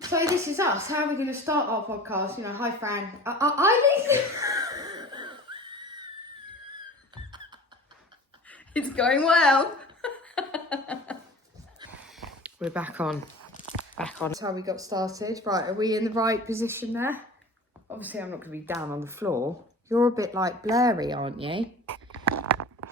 So this is us. How are we going to start our podcast? You know, hi Fran. Hi Lisa. It's going well. We're back on. That's how we got started. Right, are we in the right position there? Obviously, I'm not going to be down on the floor. You're a bit like blurry, aren't you?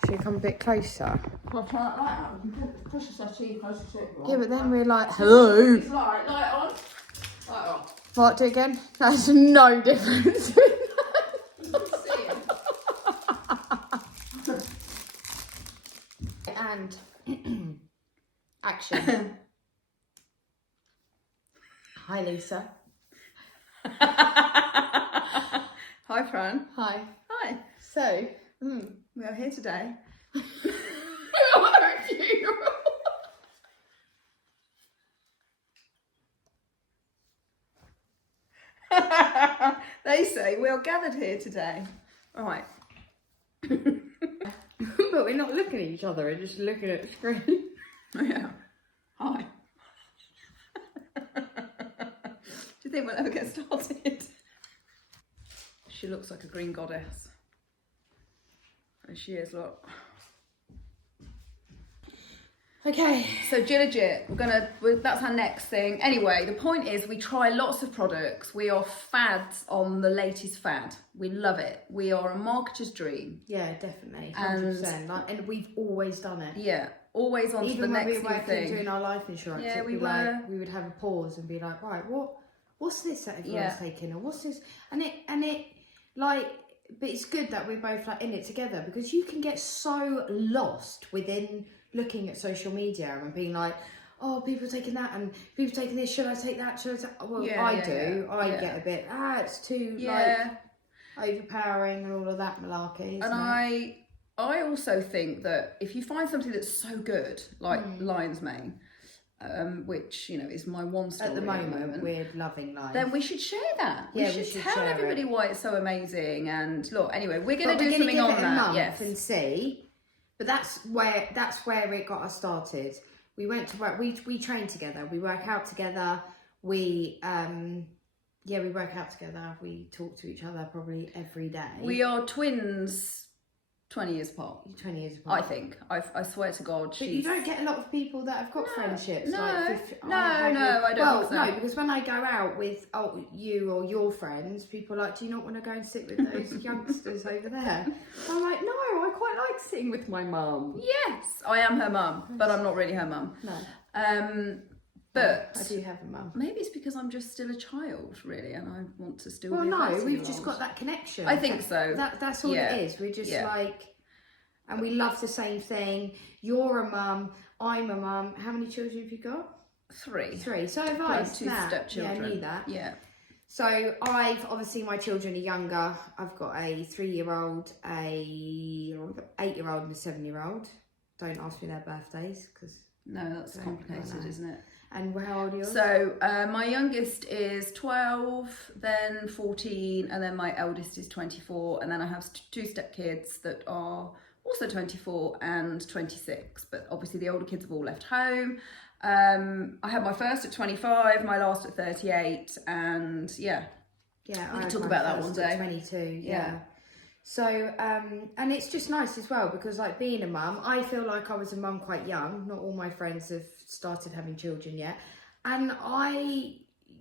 Should we come a bit closer? Well, try it like that. We can push us to you closer to it. Yeah, but then we're like, hello. It's light on. Light on. Right, do it again. That's no difference. You can see it. And action. Hi, Lisa. Hi, Fran. Hi. Hi. So, We are here today. They say we are gathered here today. Right. But we're not looking at each other, we're just looking at the screen. Oh, yeah. Hi. Do you think we'll ever get started? She looks like a green goddess. And she is, look. Okay. So Gillegit, that's our next thing. Anyway, the point is we try lots of products. We are fads on the latest fad. We love it. We are a marketer's dream. Yeah, definitely. 100%. And we've always done it. Yeah, always on to the next new thing. Even when we were working doing our life insurance, Yeah, we would have a pause and be like, right, what's this that everyone's taking, or what's this? And it like, but it's good that we're both like in it together, because you can get so lost within looking at social media and being like, oh, people taking that and people taking this, should I take that, should I take... Well, I get a bit, it's too like overpowering and all of that malarkey. And I also think that if you find something that's so good, like Lion's Mane, which, you know, is my one story at the moment, we're loving life, then we should share that. Yeah, we should tell everybody why it's so amazing. And look, anyway, we're going to do something give on it a that. month Yes, and see. But that's where it got us started. We went to work. We train together. We work out together. We work out together. We talk to each other probably every day. We are twins. 20 years apart. 20 years apart. I think. I swear to God. But you don't get a lot of people that have got friendships. No, like I don't. Well, think so. no, because when I go out with you or your friends, people are like, do you not want to go and sit with those youngsters over there? I'm like, no, I quite like sitting with my mum. Yes, I am her mum, but I'm not really her mum. No. But I do have a mum. Maybe it's because I'm just still a child, really, and I want to still. Well, be a no, 13-year-old. we've just got that connection. I think so. That's all it is. We're just like, and we love the same thing. You're a mum. I'm a mum. How many children have you got? 3. So have I. 2 stepchildren. Yeah, I knew that. Yeah. So I've obviously, my children are younger. I've got a 3-year-old, a 8-year-old, and a 7-year-old. Don't ask me their birthdays because no, that's complicated, isn't it? And how old are yours? So my youngest is 12, then 14, and then my eldest is 24, and then I have 2 stepkids that are also 24 and 26. But obviously the older kids have all left home. I had my first at 25, my last at 38, and we can talk about that one day. 22, yeah. So, and it's just nice as well, because like being a mum, I feel like I was a mum quite young. Not all my friends have started having children yet. And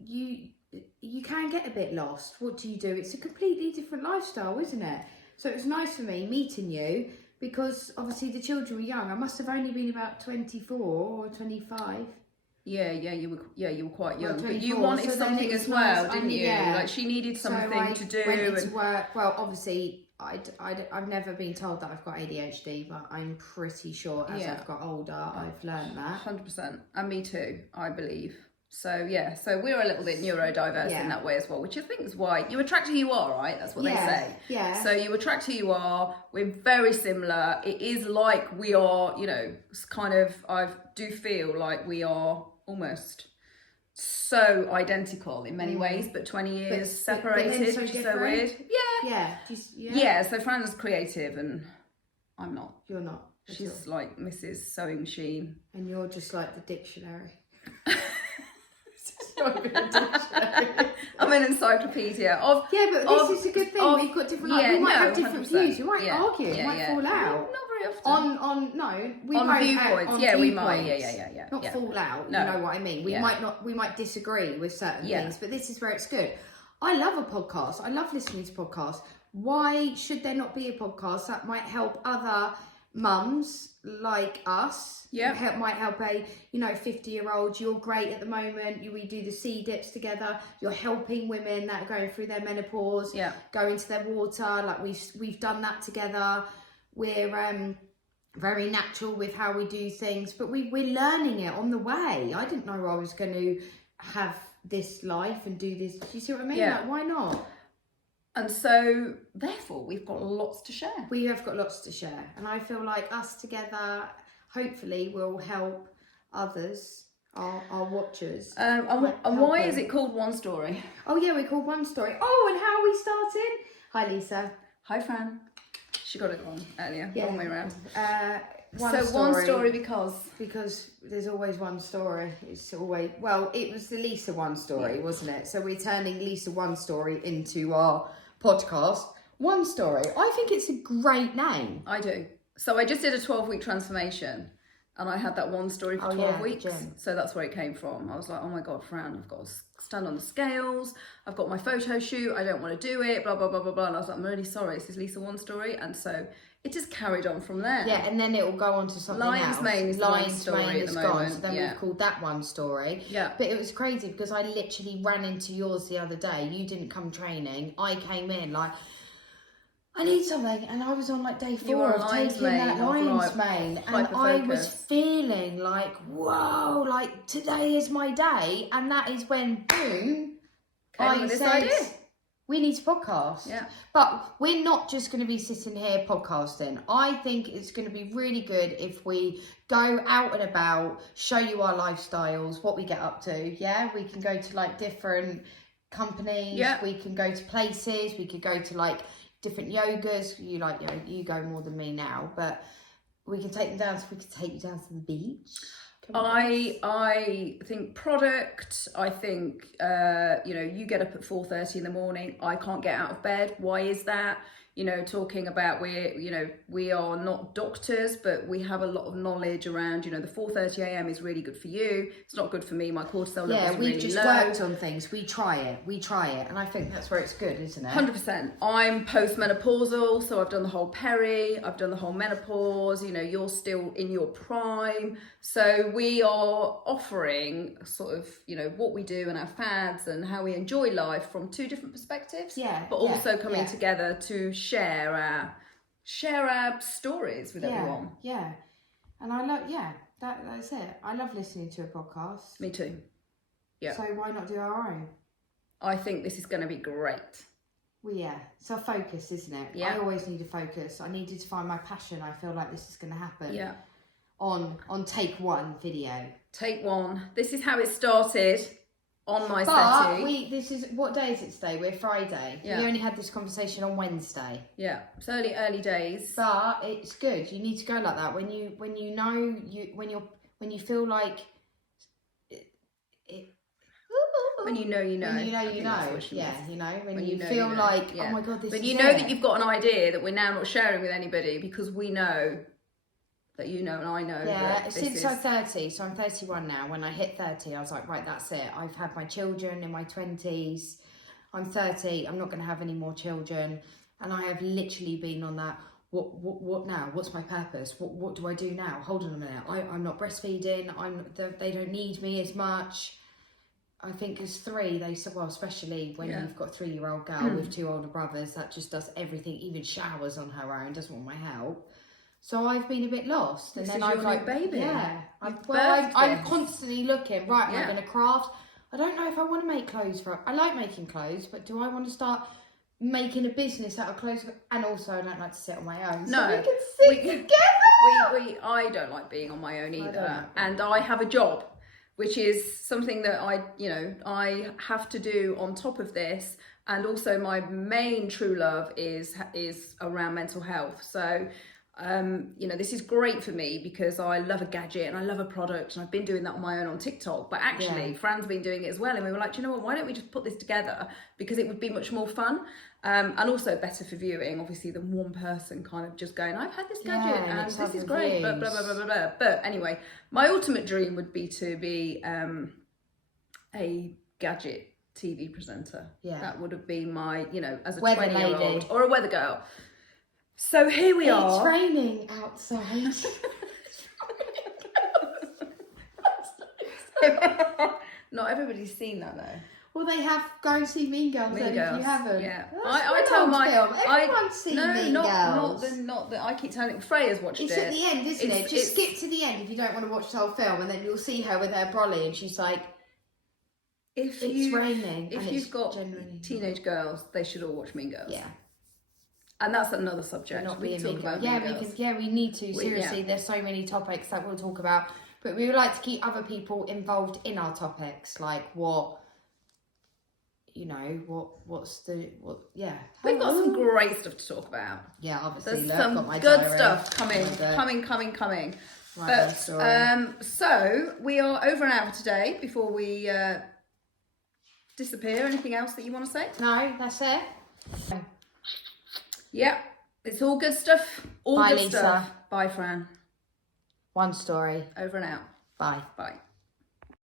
you can get a bit lost. What do you do? It's a completely different lifestyle, isn't it? So it was nice for me meeting you, because obviously the children were young. I must have only been about 24 or 25. Yeah, you were quite young, well, but you wanted something as well, didn't you? Yeah. Like she needed something to do. Went into work. Well, obviously, I've never been told that I've got ADHD, but I'm pretty sure as I've got older, I've learned that. 100%, and me too, I believe. So so we're a little bit neurodiverse in that way as well, which I think is why you attract who you are, right? That's what they say. Yeah. So you attract who you are. We're very similar. It is like we are, you know, kind of. I do feel like we are almost so identical in many ways, but 20 years separated, which is so weird. Yeah. So Fran's creative and I'm not. You're not. She's like Mrs. Sewing Machine. And you're just like the dictionary. I'm an encyclopedia of. Yeah, but this is a good thing. We've got different. We might have different 100%. views. We might argue. We might fall out. Not very often. We on won't viewpoints. on Yeah, we viewpoints. might. Yeah. Not fall out. No. You know what I mean? We might not. We might disagree with certain things, but this is where it's good. I love a podcast. I love listening to podcasts. Why should there not be a podcast that might help other mums like us? Yeah. Might help a 50-year-old. You're great at the moment. We do the sea dips together. You're helping women that are going through their menopause. Yeah. Go into their water. Like we've done that together. We're very natural with how we do things, but we're learning it on the way. I didn't know I was going to have this life and do this. Do you see what I mean? Yeah. Like, why not? And so, therefore, we've got lots to share. We have got lots to share. And I feel like us together, hopefully, will help others, our watchers. And why is it called One Story? Oh, yeah, we're called One Story. Oh, and how are we starting? Hi, Lisa. Hi, Fran. She got it wrong earlier. Yeah. One way around. One story because there's always one story. It's always, well, it was the Lisa One Story, wasn't it? So we're turning Lisa One Story into our podcast One Story. I think it's a great name. I do. So I just did a 12-week transformation, and I had that one story for 12 weeks. Jim. So that's where it came from. I was like, oh my God, Fran, I've got to stand on the scales. I've got my photo shoot. I don't want to do it, blah, blah, blah, blah, blah. And I was like, I'm really sorry. This is Lisa One Story. And so it just carried on from there. Yeah, and then it will go on to something Lion's else. Mane is the One Story Mane at is the gone, moment. so then we've called that One Story. Yeah. But it was crazy because I literally ran into yours the other day. You didn't come training. I came in like, I need something, and I was on like day 4 of taking that lion's mane, and I was feeling like, whoa, like today is my day, and that is when boom, I said, we need to podcast. Yeah. But we're not just going to be sitting here podcasting. I think it's going to be really good if we go out and about, show you our lifestyles, what we get up to. Yeah, we can go to like different companies. Yeah. We can go to places. We could go to like different yogas. You go more than me now, but we can take them down. So we could take you down to the beach. I think product. I think you get up at 4:30 in the morning. I can't get out of bed. Why is that? Talking about we are not doctors, but we have a lot of knowledge around, the 4:30 a.m. is really good for you. It's not good for me. My cortisol level is really low. Yeah, we've just worked on things. We try it. And I think that's where it's good, isn't it? 100%. I'm postmenopausal, so I've done the whole peri, I've done the whole menopause, you're still in your prime. So we are offering sort of, what we do and our fads and how we enjoy life from 2 different perspectives. Yeah. But also coming together to share our stories with everyone. Yeah. And I love, that's it. I love listening to a podcast. Me too. Yeah. So why not do our own? I think this is going to be great. Well, yeah. It's our focus, isn't it? Yeah. I always need a focus. I needed to find my passion. I feel like this is going to happen. Yeah. On take 1 video. Take 1. This is how it started on my settee. This is, what day is it today? We're Friday. Yeah. We only had this conversation on Wednesday. Yeah. It's early days. But it's good. You need to go like that when you feel like it. When you know. When you know. Yeah, when you feel like, oh my God, this is it. But you know that you've got an idea that we're now not sharing with anybody because we know that and I know. Yeah, since I'm 30, so I'm 31 now. When I hit 30, I was like, right, that's it. I've had my children in my 20s. I'm 30. I'm not going to have any more children. And I have literally been on that. What now? What's my purpose? What do I do now? Hold on a minute. I'm not breastfeeding. They don't need me as much. I think as 3, they said, well, especially when you've got a 3-year-old girl with 2 older brothers that just does everything, even showers on her own, doesn't want my help. So I've been a bit lost. And then I've like, baby. Yeah. I'm constantly looking, right, am I going to craft? I don't know if I want to make clothes I like making clothes, but do I want to start making a business out of clothes? And also I don't like to sit on my own. So we can sit together. I don't like being on my own either. And I have a job, which is something that I have to do on top of this. And also my main true love is around mental health. So you know, this is great for me because I love a gadget and I love a product, and I've been doing that on my own on TikTok, but actually Fran's been doing it as well, and we were like, do you know what, why don't we just put this together, because it would be much more fun, and also better for viewing, obviously, than one person kind of just going, I've had this gadget and this is great, blah, blah, blah, blah, blah, blah. But anyway, my ultimate dream would be to be a gadget TV presenter. That would have been my, you know, as a 20-year-old or a weather girl. So here we are. It's raining outside. Not everybody's seen that though. Well, they have. Go and see Mean Girls. If you haven't, yeah. I tell my film. Everyone's seen Mean Girls. Not that I keep telling. Freya's watched it. It's at the end, isn't it? Just skip to the end if you don't want to watch the whole film, and then you'll see her with her brolly, and she's like, "It's raining." If you've got teenage girls, they should all watch Mean Girls. Yeah. And that's another subject. We can talk about. We need to. Seriously, there's so many topics that we'll talk about, but we would like to keep other people involved in our topics, like what. You know, what's yeah. We've got some great stuff to talk about. Yeah, obviously. There's some good stuff coming. But, so we are over an hour today before we disappear. Anything else that you want to say? No, that's it. Yeah, it's all good stuff. All Bye, good Lisa. stuff. Bye, Fran. One story. Over and out. Bye. Bye.